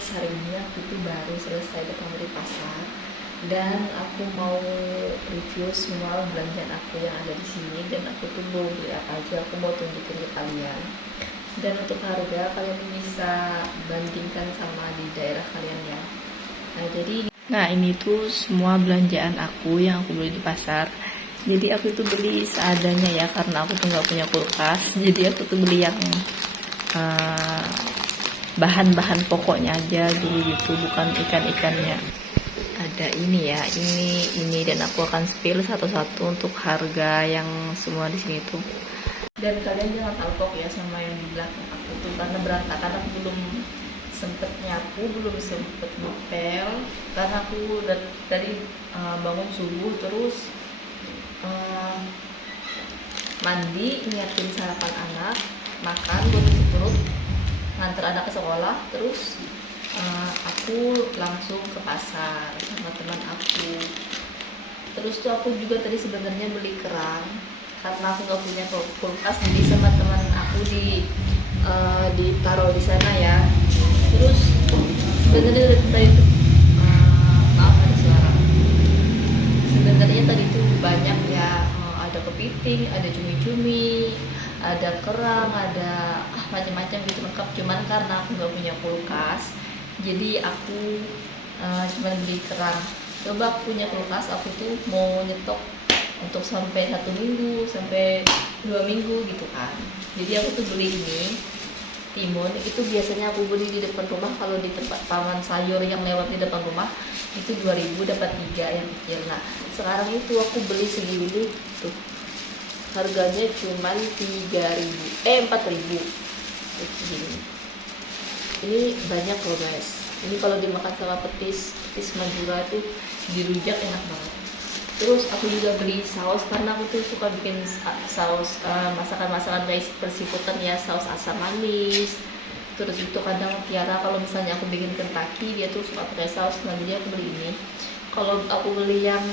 guys, hari ini aku tuh baru selesai datang dari pasar dan aku mau review semua belanjaan aku yang ada di sini dan aku tuh mau beli apa aja, aku mau tunjukin ke kalian. Dan untuk harga kalian bisa bandingkan sama di daerah kalian ya. Nah ini tuh semua belanjaan aku yang aku beli di pasar. Jadi aku tuh beli seadanya ya, karena aku tuh nggak punya kulkas. Jadi aku tuh beli yang bahan-bahan pokoknya aja dulu gitu, bukan ikan-ikannya. Ada ini ya, ini dan aku akan spill satu-satu untuk harga yang semua di sini tuh. Dan kalian jangan salpok ya sama yang di belakang aku tuh, karena berantakan. Aku belum sempet nyapu, belum sempet ngepel, karena aku dari bangun subuh terus mandi, nyiapin sarapan anak, makan, bersih perut, nganter anak ke sekolah, terus aku langsung ke pasar sama teman aku. Terus tuh aku juga tadi sebenarnya beli kerang karena aku nggak punya kulkas, jadi sama teman aku ditaruh di sana ya. Terus sebenarnya tadi tuh maaf ada suara. Sebenarnya tadi tuh banyak ya, ada kepiting, ada cumi-cumi, ada kerang, ada macam-macam gitu lengkap. Cuman karena aku nggak punya kulkas, jadi aku cuma beli kerang. Coba aku punya kulkas, aku tuh mau nyetok untuk sampai 1 minggu sampai 2 minggu gitu kan. Jadi aku tuh beli ini timun, itu biasanya aku beli di depan rumah. Kalau di tempat paman sayur yang lewat di depan rumah itu 2.000 dapat 3 yang kecil. Nah sekarang itu aku beli segini tuh, harganya cuma 4.000 segini. Ini banyak loh guys. Ini kalau dimakan sama petis Madura tuh dirujak enak banget. Terus aku juga beli saus karena aku tuh suka bikin saus masakan-masakan guys, persiputan ya, saus asam manis. Terus itu kadang Tiara kalau misalnya aku bikin Kentucky, dia tuh suka pakai saus, nah jadi aku beli ini. Kalau aku beli yang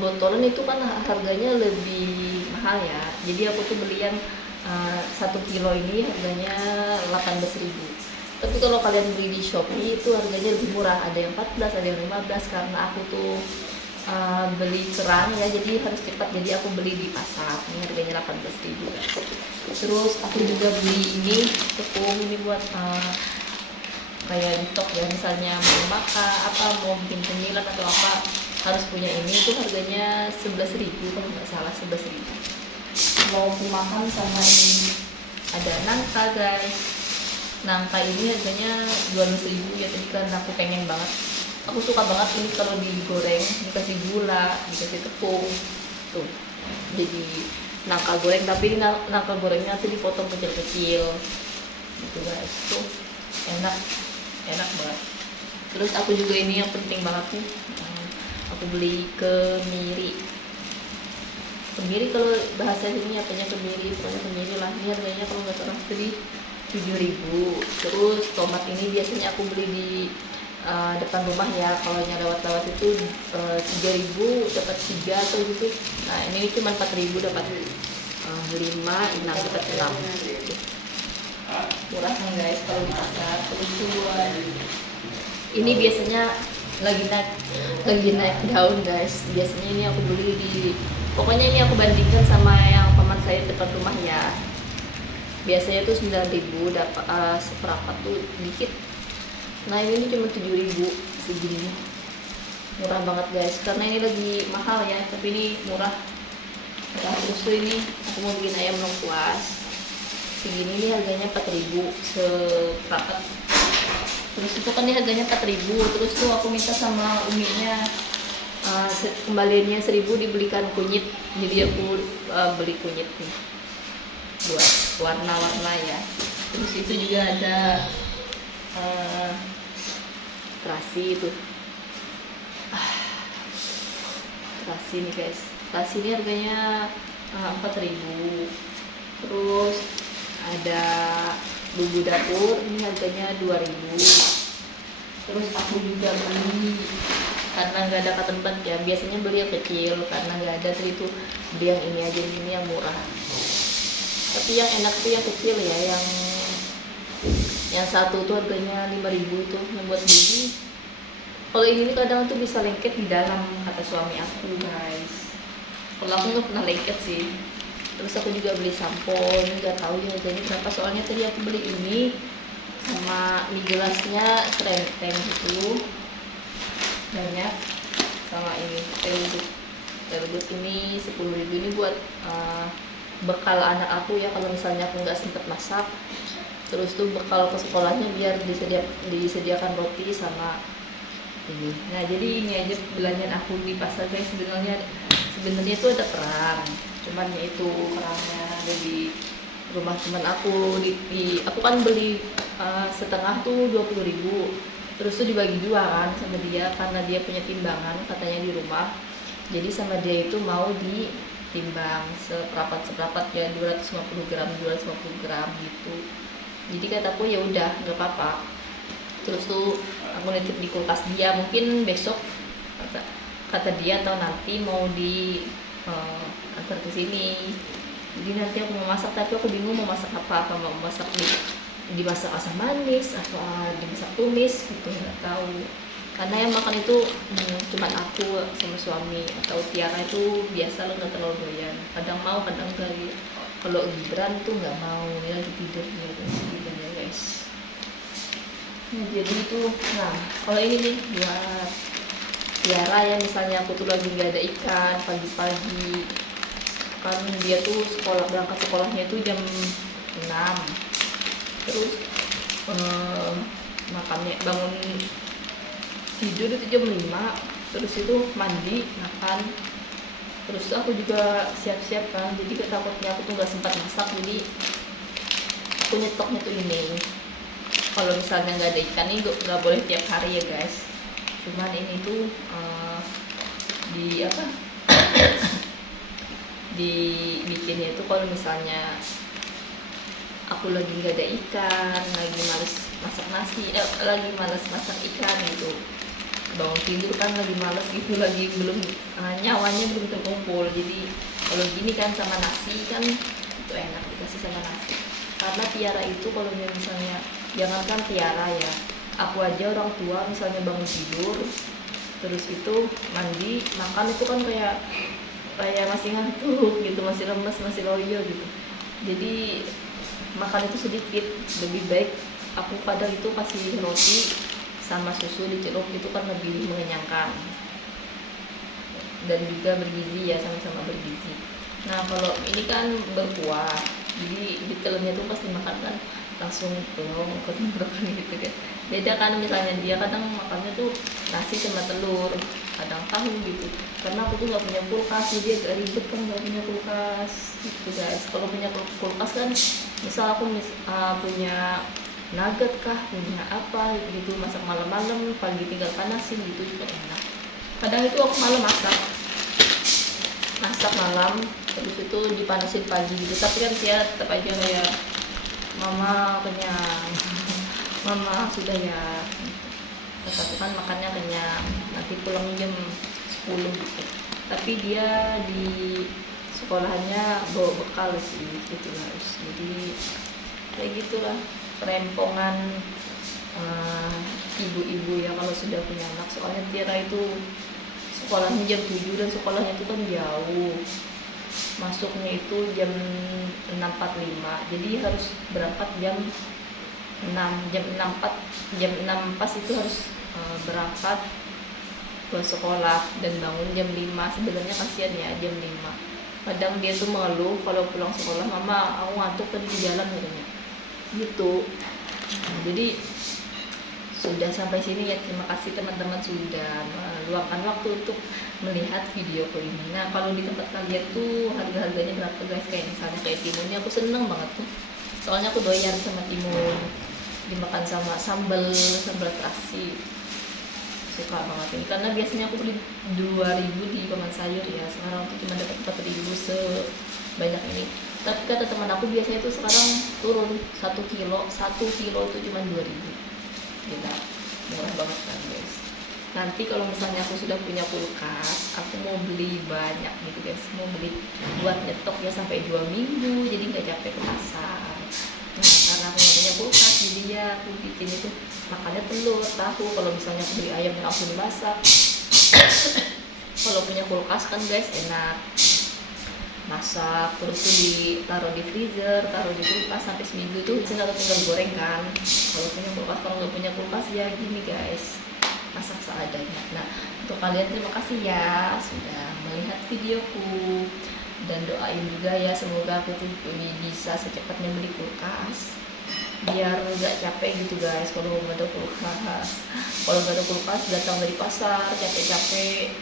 botolan itu kan harganya lebih mahal ya, jadi aku tuh beli yang 1 kilo ini harganya 18.000. Tapi kalau kalian beli di Shopee itu harganya lebih murah, ada yang 14, ada yang 15. Karena aku tuh beli kerang ya, jadi harus cepat, jadi aku beli di pasar. Ini harganya 18.000 guys. Terus aku juga beli ini tepung, ini buat kayak stok ya, misalnya mau makan apa, mau bikin cemilan atau apa, harus punya ini. Itu harganya 11.000 kalau nggak salah, 11.000. Mau makan sama ini ada nangka guys. Nangka ini harganya 12.000 ya, tadi karena aku pengen banget, aku suka banget ini kalau digoreng, dikasih gula, dikasih tepung tuh, jadi nangka goreng. Tapi ini nangka gorengnya tuh dipotong kecil-kecil gitu guys, tuh enak banget. Terus aku juga ini yang penting banget nih, aku beli kemiri. Kalau bahasa ini apanya kemiri, pokoknya kemiri lah. Ini harganya kalau nggak salah tadi 7.000. Terus tomat ini biasanya aku beli di depan rumah ya, kalau yang lewat-lewat itu 3.000 dapat 3 atau gitu. Nah ini cuma 4.000 dapat 5, 6 dapat 6. Murah kan guys kalau di pasar. Terus ini biasanya lagi naik daun guys. Biasanya ini aku beli pokoknya ini aku bandingkan sama yang paman saya depan rumah ya. Biasanya tuh 9.000 dapat seperempat tuh dikit. Nah ini cuma 7.000 segini. Murah banget guys, karena ini lagi mahal ya, tapi ini murah. Terus tuh ini aku mau bikin ayam lengkuas segini, ini harganya 4.000 seperempat. Terus itu kan ini harganya 4.000. Terus tuh aku minta sama uminya kembaliannya 1.000 dibelikan kunyit, jadi aku beli kunyit nih buat warna-warna ya. Terus itu juga ada terasi itu, terasi nih guys. Terasi ini harganya 4.000. Terus ada bumbu dapur, ini harganya 2.000. Terus aku juga beli, karena nggak ada cotton bud ya, biasanya beli yang kecil, karena nggak ada, jadi itu beli yang ini aja, ini yang murah. Tapi yang enak tuh yang kecil ya, yang Yang satu tuh harganya 5.000 tuh yang buat beli. Kalau ini nih kadang tuh bisa lengket di dalam, kata suami aku guys. Kalau aku nggak pernah lengket sih. Terus aku juga beli sampo, ini nggak tahu ya jadi berapa, soalnya tadi aku beli ini sama mie gelasnya serenteng gitu banyak, sama ini terbut ini 10.000, ini buat bekal anak aku ya kalau misalnya aku nggak sempet masak. Terus tuh bekal ke sekolahnya biar disediakan roti sama ini. Nah jadi ini aja belanjaan aku di pasar guys. Sebenarnya itu ada kerang, cuman ya itu kerangnya ada di rumah teman aku. Aku kan beli setengah tuh 20.000, terus tuh dibagi dua kan sama dia karena dia punya timbangan katanya di rumah. Jadi sama dia itu mau ditimbang seperapat ya 250 gram gitu. Jadi kataku ya udah nggak apa-apa. Terus tuh aku nitip di kulkas dia, mungkin besok kata dia atau nanti mau antar ke sini. Jadi nanti aku mau masak, tapi aku bingung mau masak apa mau masak dimasak asam manis atau dimasak tumis gitu, nggak tahu. Karena yang makan itu cuma aku sama suami, atau Tiara itu biasa lo nggak terlalu doyan, kadang mau kadang enggak gitu. Kalau Gibran tuh nggak mau, dia lagi tidur gitu ya guys. Nah, jadi itu, nah kalau ini nih buat Tiara ya, misalnya aku tuh lagi nggak ada ikan pagi-pagi kan, dia tuh berangkat sekolahnya itu jam 6, terus makannya bangun tidur itu jam 5, terus itu mandi makan, terus tuh aku juga siap-siap kan. Jadi ketakutnya aku tuh nggak sempat masak, jadi aku nyetoknya tuh ini. Kalau misalnya nggak ada ikan nih nggak boleh tiap hari ya guys, cuman ini tuh dibikinnya itu kalau misalnya aku lagi nggak ada ikan, lagi males masak nasi, lagi males masak ikan gitu, bangun tidur kan lagi males gitu, lagi belum nyawanya belum terkumpul. Jadi kalau gini kan sama nasi kan itu enak dikasih sama nasi. Karena Tiara itu kalau misalnya, jangankan Tiara ya, aku aja orang tua misalnya bangun tidur terus itu mandi makan itu kan kayak masih ngantuk gitu, masih lemes, masih loyo gitu. Jadi makan itu sedikit, lebih baik aku kadang itu kasih roti sama susu dicelup, itu kan lebih mengenyangkan dan juga bergizi ya, sama-sama bergizi. Nah kalau ini kan berkuah, jadi ditelannya tuh pasti makan kan langsung tenggorokan gitu kan. Beda kan misalnya dia kadang makannya tuh nasi sama telur, kadang tahu gitu. Karena aku tuh nggak punya kulkas, jadi agak ribet kan nggak punya kulkas gitu guys. Kalau punya kulkas kan, misal aku punya nugget kah, punya apa gitu, masak malam-malam pagi tinggal panasin gitu juga enak. Kadang itu aku malam masak malam, terus itu dipanasin pagi gitu. Tapi kan dia tetap aja kayak mama kenyang, mama sudah ya, tapi kan makannya kenyang, nanti pulang jam 10 gitu. Tapi dia di sekolahannya bawa bekal sih gitu guys. Jadi kayak gitulah perempongan ibu-ibu ya kalau sudah punya anak. Soalnya Tiara itu sekolahnya jam 7 dan sekolahnya itu kan jauh, masuknya itu jam 6.45, jadi harus berangkat jam 6 pas itu harus berangkat ke sekolah dan bangun jam 5. Sebenarnya kasihan ya jam 5. Kadang dia tuh mengeluh kalau pulang sekolah, mama aku ngantuk tadi di jalan katanya gitu. Jadi sudah sampai sini ya, terima kasih teman-teman sudah meluangkan waktu untuk melihat videoku ini. Nah kalau di tempat kalian tuh harga-harganya berapa guys? Kayak misalnya kayak timunnya aku seneng banget tuh, soalnya aku doyan sama timun, dimakan sama sambal terasi, suka banget ini. Karena biasanya aku beli 2.000 di Paman Sayur ya, sekarang tuh cuma dapat 4.000 sebanyak ini. Tapi kata teman aku biasanya itu sekarang turun 1 kilo itu cuma 2.000. Gila, murah banget kan guys. Nanti kalau misalnya aku sudah punya kulkas, aku mau beli banyak gitu guys, mau beli buat nyetok ya sampai 2 minggu, jadi nggak capek ke pasar. Nah karena aku nggak punya kulkas, jadi ya aku bikin itu makannya telur, tahu. Kalau misalnya aku beli ayam yang langsung dimasak. Kalau punya kulkas kan guys enak, masak terus tuh ditaruh di freezer, taruh di kulkas sampai seminggu tuh tinggal goreng kan. Kalau punya kulkas, kalau nggak punya kulkas ya gini guys, masak seadanya. Nah, untuk kalian terima kasih ya sudah melihat videoku, dan doain juga ya semoga aku tuh bisa secepatnya beli kulkas biar nggak capek gitu guys. Kalau nggak ada kulkas, kalau nggak ada kulkas datang dari pasar capek-capek,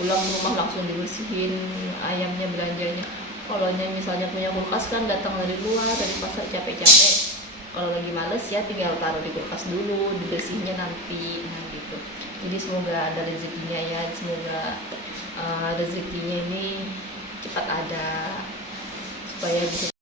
pulang rumah langsung dibersihin ayamnya, belanjanya. Kalau misalnya punya kulkas kan datang dari luar, dari pasar capek-capek, kalau lagi males ya tinggal taruh di kulkas dulu, dibersihnya nanti. Nah gitu. Jadi semoga ada rezekinya ya, semoga rezekinya ini cepat ada supaya bisa